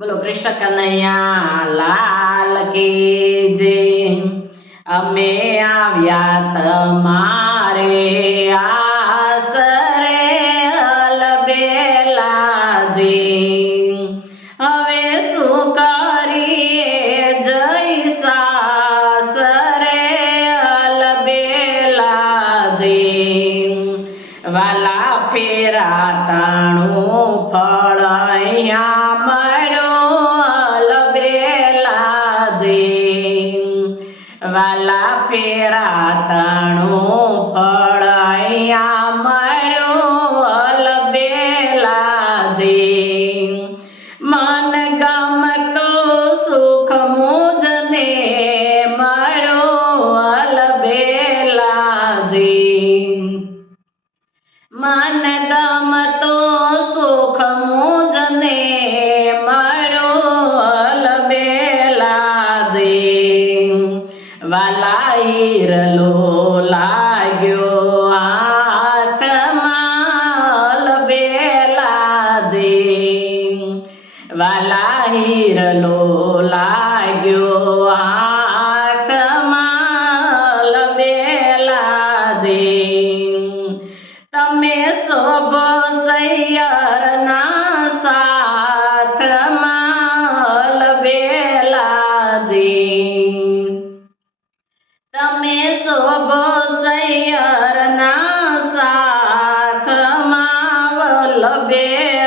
બોલો, કૃષ્ણ કનૈયા, લાલ કે જે? અમે આવ્યા તમારે આસરે અલબેલાજી હવે શું કરીએ? જય સાસરે અલબેલાજી વાલા ફેરા તાણું ફળ અહીંયા વાલા ફેરા તાણું ફળ અહીંયા મળ્યું અલબેલાજી. મન ગમતું 안.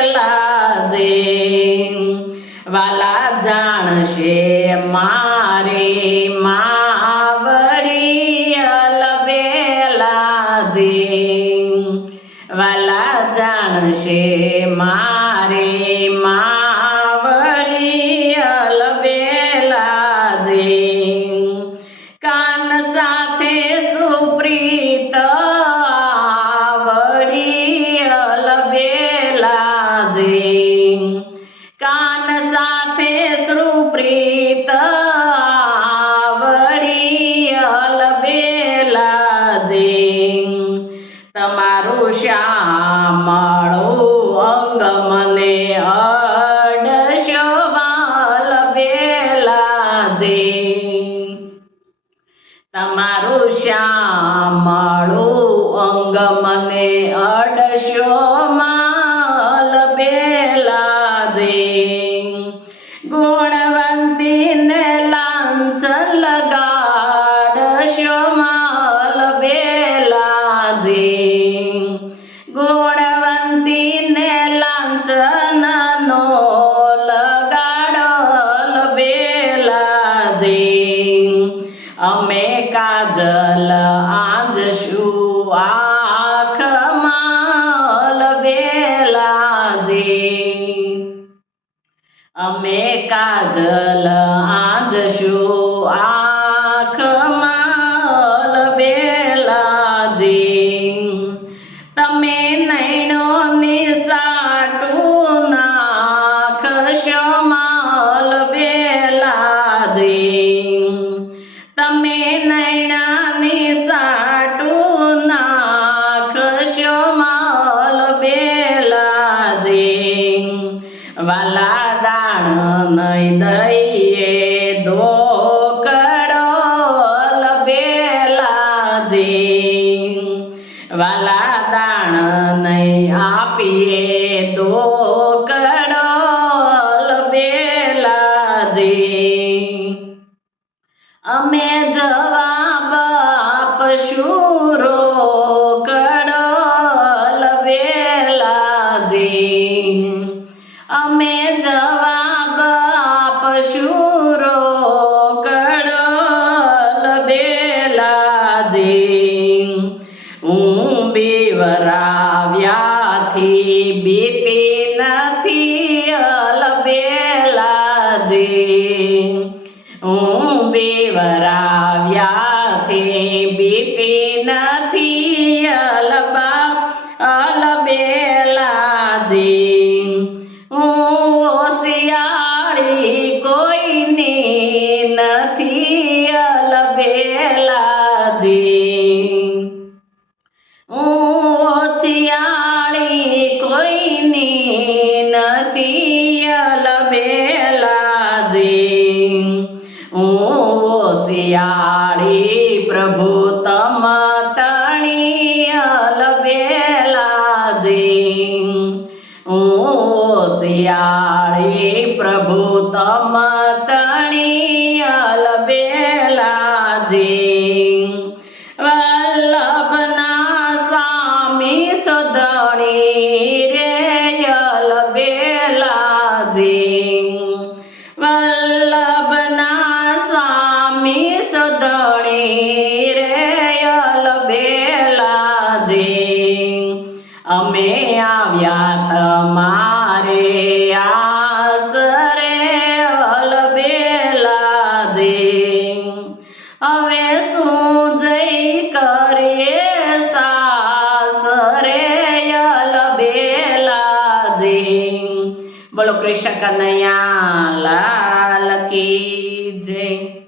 લબેલાજી વાલા જાણશે મારે માવડી અલબેલાજે વાલા જાણશે મારે માવડી મને અડશો બેલાજી તમારું શ્યામળું અંગ મને અડશો માલ બેલાજી ગુણવંતીને લાંસ લગાડશો માલ અમે કાજલ આંજશું આંખમાં બેલાજી અમે કાજલ આંજશું હું બેવરાવ્યાથી બીતી નથી અલબેલાજી. હું બેવરાવ્યાથી બીતી નથી અલ બેલાજી ઓ શિયાળી પ્રભુ તમ તણી અલ બેલાજી, વલ્લભના સ્વામી છોદણી રે અલ બેલાજી આવ્યા તમારે આસરે અલબેલાજી. હવે શું જઈ કરીએ સાસરે અલબેલાજી? બોલો કૃષ્ણ કનૈયા લાલ કી જય.